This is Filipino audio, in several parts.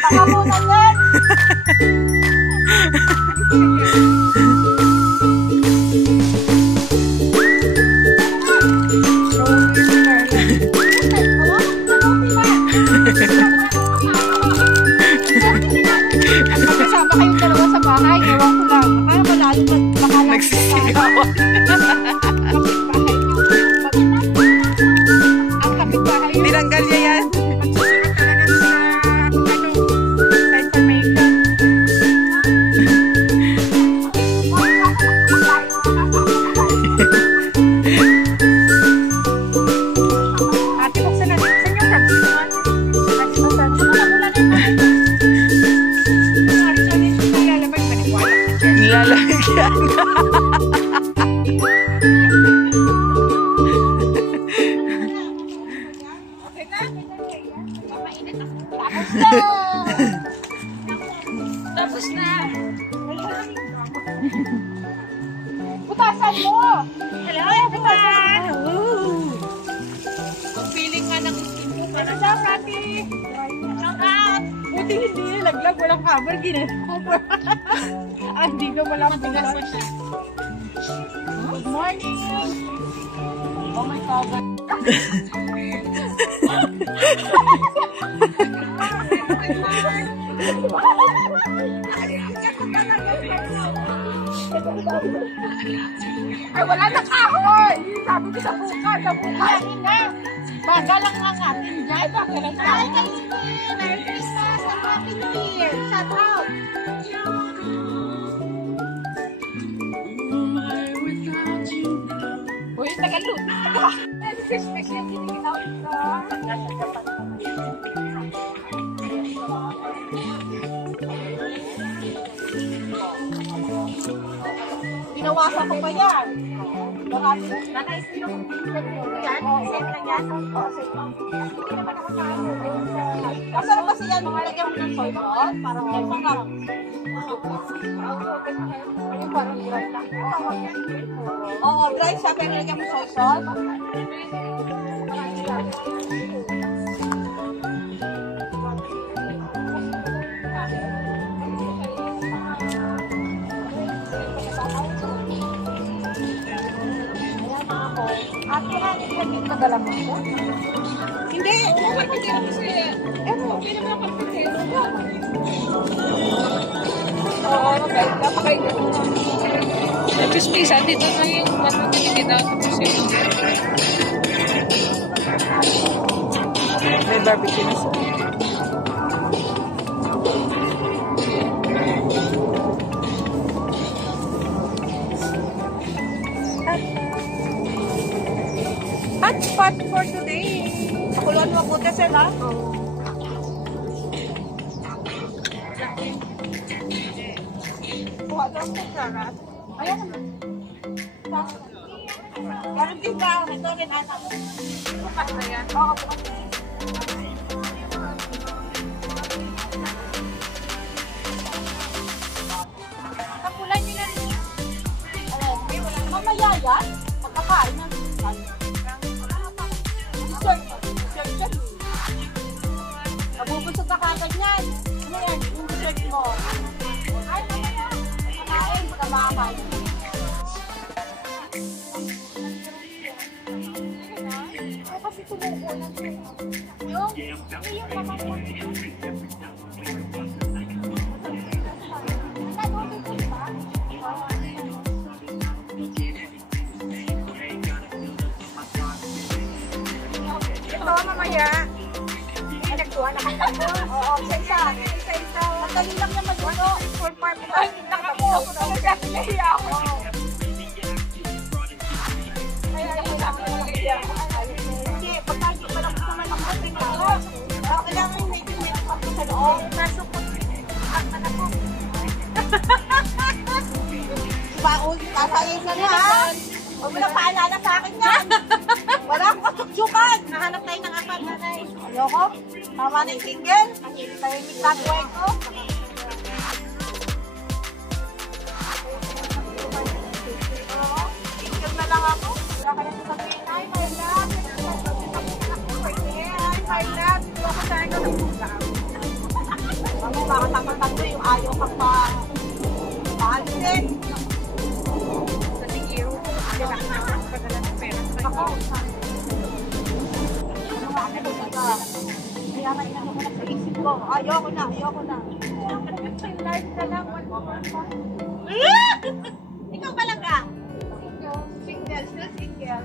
Baka muna yan. Kasama kayong dalawa sa bahay, ewan ko lang. Baka malalo na nagsisigawan. Ang kapitbahay. Tinanggal niya yan. Magsusulat talaga sa information. Ate, buksan natin. Saan yung kapitbahay? Nilalagyan. Tapos na. Butasan mo. Hello, everyone. Ang feeling nga ng skin ko. Ano siya, Kati? Shout out. Buti hindi nilaglag. Walang cover. Gina-cover. Hindi ko walang bigas. Good morning. Oh my God. Ay, wala na kahoy! Sabi ko sa buka, Bagal lang nga natin dyan. Ay, Merry Christmas and Happy New Year! Shout out! Uy, tagalun! Merry Christmas yung kiniginaw ito. Ginawasan ko pa yan. Naka-spin ako yan. Send lang yan. Hindi naman ako nakasin. Masarap kasi yan. Lagyan mo ng soy sauce. Parang masarap. Parang dry lang. Oo, dry siya. Pero lagyan mo soy sauce. Ate, yung nagala mo ko? Hindi, yung karpintero kasi. Okay naman ang karpintero ko. Oo, napakain ko. Tapos please, dito na yung piniginaw kasi. May barbecue na siya. Hot spot for today. Pakuluan mo puti sila. Kuha daw mo karat. Ayan naman. Parang din ka. Ito rin ata. Bukas na yan. Oo, bukas na yan. Kapulan nyo na rin. Mamaya yan. Pagkakain na. Nabubusog ka kagad yan. Ano yan? Yung dessert mo. Ay, kakain. Pagkamakakain. Kasi tumukulan ko. Yung mamamon. Ito, mamaya. Ay, nagtuwa na ka. Oo, isa-isa. Madali lang naman dito. For part mo. Ay, nakapo. Talaga, nahiya ako. Ay, ako lang. Hindi, pagkain pa lang gusto man ang pating ako. Kailangan yung medyo may ako sa loob. Kaso po, ano po. Baon, kasayin ka na ha. Huwag mo na paalala sa akin yan. Wala akong kasukyukan. Nahanap tayo ng apat na tayo. Ayoko. Tama na yung single. Tahimik na buhay ko. Single na lang ako. Wala ka na sasabihin. Ay, my love. Ay, my love. Ano, makatapat ko yung ayaw ka pa. Paalisin. Ako. Kaya may ano ko na sa isip ko. Ayoko na. Ikaw ba lang ka? Single, still single.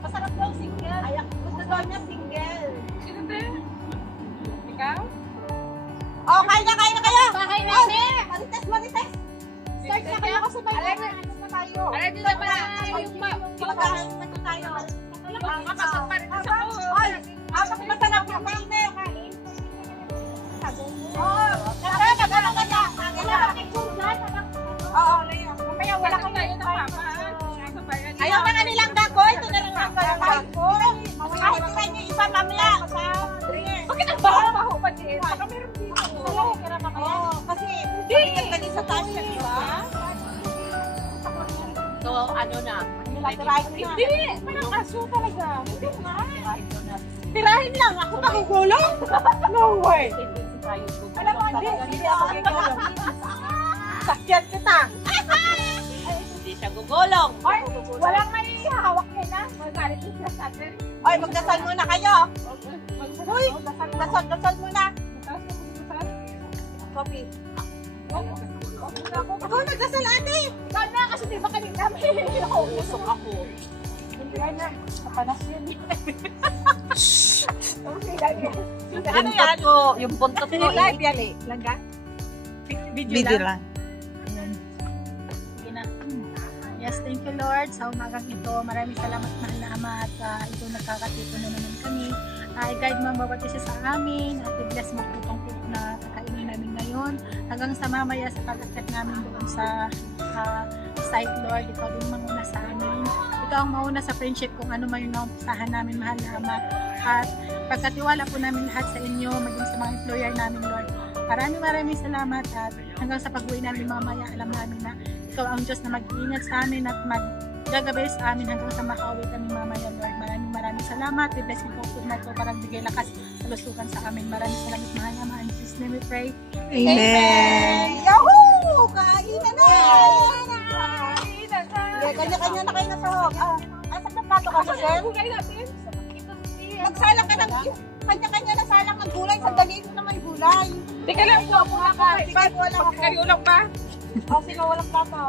Masarap daw single. Ay, gusto daw niya single. Sino ba? Ikaw? Oh, kain na kayo! Kain na, Oh, ne! Marites! Start na kayo kasi may Alam na tayo. Alam niyo naman yung Magkakain na tayo. makakasok pa rin sa ko. Ay, apat masarap yung mainit. Oh, nagkakaroon ka na. Oo, Leo. Mamaya wala kang tayo na papa. Ayaw ka na nilang gako. Ito na lang ang gagawin ko. Kahit sila niyo isa mamaya. Bakit ang baho pa din? Baka meron dito. Oo, kasi hindi sa taas siya, di ba? So, ano na? Tirahin ko na. Hindi! Parang aso talaga. Hindi na. Tirahin lang. Ako magugulong? No way. Alam mo, Hindi ako gugulong. Sakyan kita. Hindi siya gugulong. Ay, walang may hawak niya na. Magalit siya sa atin. Ay, magdasal muna kayo. Uy, dasal muna. Coffee. Ako nagdasal ate. Ikaw na, kasi di ba kanina may usok ako. Hindi na. Kapanas yun. Ano yan? Yung buntot ko. Live yan eh. Langga? Video lang. Yes, thank you Lord sa umagang ito. Maraming salamat mahal na Ama at ito nagkakatito na naman kami. I-guide mo ang bawat isa sa amin at i-bless mo po itong food na kakainin namin ngayon. Hanggang sa mamaya sa pag-accept namin doon sa site Lord, ikaw din manguna sa amin. Ikaw ang mauna sa friendship kung ano man yung naumpisahan namin mahal na Ama. At pagkatiwala po namin lahat sa inyo, maging sa mga employer namin Lord. Maraming salamat at hanggang sa pag-uwi namin mamaya, alam namin na ikaw ang Diyos na mag-iingat sa amin at mag-gagabay sa amin hanggang sa makauwi kami mamaya, Lord. Maraming salamat. I-bless mo po food na ito para bigay lakas sa lusugan sa amin. Maraming salamat, mahal na Ama. In Jesus' name we pray. Amen. Yahoo! Kainan na! Kanya-kanya na kayo na sahog. Asan na plato ka, Michelle? Magsalang ka ng kanya-kanya na salang ng gulay. Sandali mo naman gulay. Teka lang po, muna ka. Sige, wala ako. Kayo lang pa. Sige, walang plato.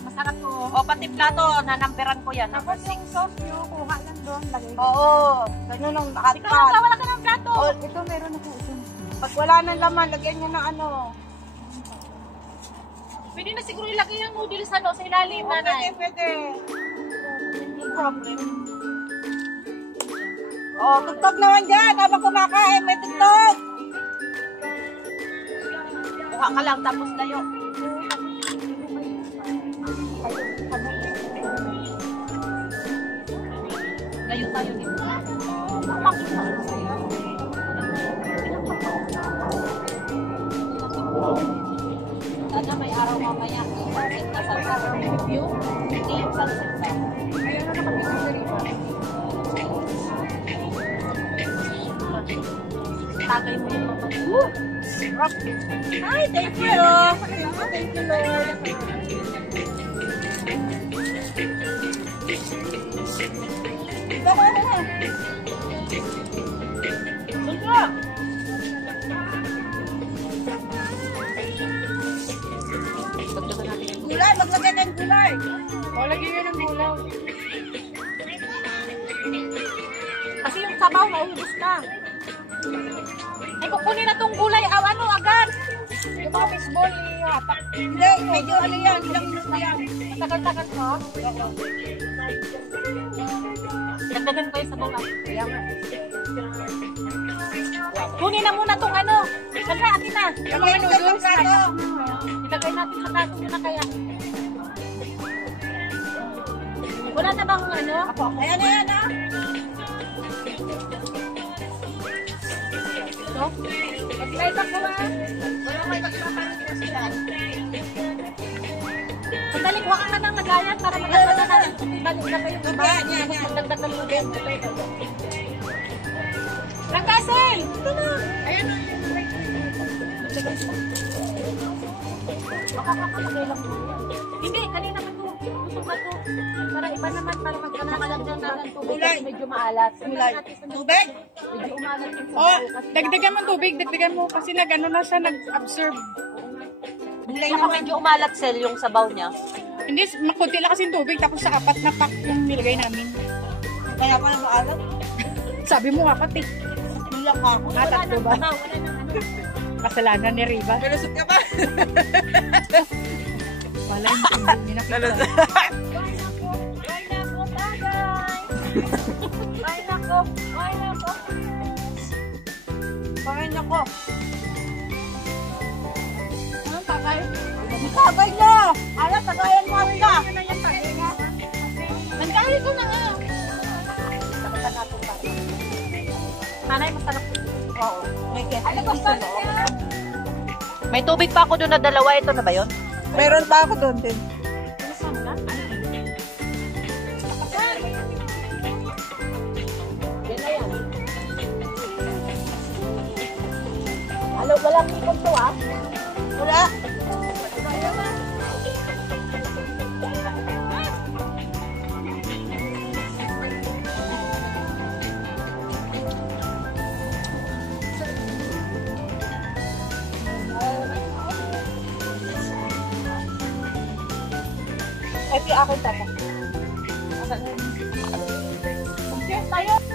Masarap to. O, pati plato, nanamperan ko yan. Tapos yung sauce nyo, kuha lang doon. Oo, ganun ang nakatat. Ikaw, wala ka ng plato. Oh, ito meron ako. Pag wala nang laman, lagyan nyo ng ano. Pwede na siguro ilagay yung noodles sa ilalim, nanay. Pwede. Hindi problem. Oh, tugtog naman dyan. Habang kumakain, may tugtog. Kuha ka lang, tapos layo. Layo tayo dito. Sana may araw mamaya. Sunset na sa review. Hindi yung sunset na. Ayun na nakapagpapagari. Tagay mo yung mga. Ay, thank you. Thank you, Lord. Ito ko na. Sunod. Gulay, maglagay ng gulay. O, lagyan nyo ng gulaw. Kasi yung sabaw, maubos na. Ay, kukunin na tong gulay. Ano, agad. Yung mga baseball, hatak. Hindi, medyo ano yan, ilang minuto yan. Tagal-tagal mo. Dagdagan ko yung sabaw. Kaya nga. Kunin na muna tong ano. Lagay atin na. Yung mga noodles na ito. Ilagay natin sa plato muna kaya. Wala na bang ano? Ayan na yan, ha? No? Mag-live ako ha. Wala may magpapalit na sila. Sandali, kuha ka ng lagayan para magdagdag na natin. Balik na kayo. Magdagdag ng lagayan. Langkasin! Ito na! Ayan na. Makakakagay lang mo. Hindi, kanina pa to. Gusto ba to? Para iba naman, para magkakalagdan na ng tubig kasi medyo maalat. Tubig? Medyo umalat yung Oh, sabaw kasi dagdagan mo tubig, dagdagan mo. Kasi nag-ano na siya, nag-absorb. saka medyo umalat sel yung sabaw niya. Hindi, makunti lang kasi yung tubig. Tapos sa 4 na pack yung nilagay namin. Kaya pa lang maalat. Sabi mo 4 eh. Nilak ako. Tatlo ba? Wala nang ano. Kasalanan ni Riva. Nalusot ka ba? Wala yung hindi nakita. Kain ako, tagay! Kain ako! Pakain ako. Anong takay? Tagay na! Alam, tagayan mo ako na. Nagkali ko na nga. Nanay, masarap. Oo. May Ano gusto mo? May tubig pa ako doon na dalawa. Ito na ba yun? Meron pa ako doon din. Halo, walang ikot to ah. Wala. Ito yung akin tapos. Cheers tayo!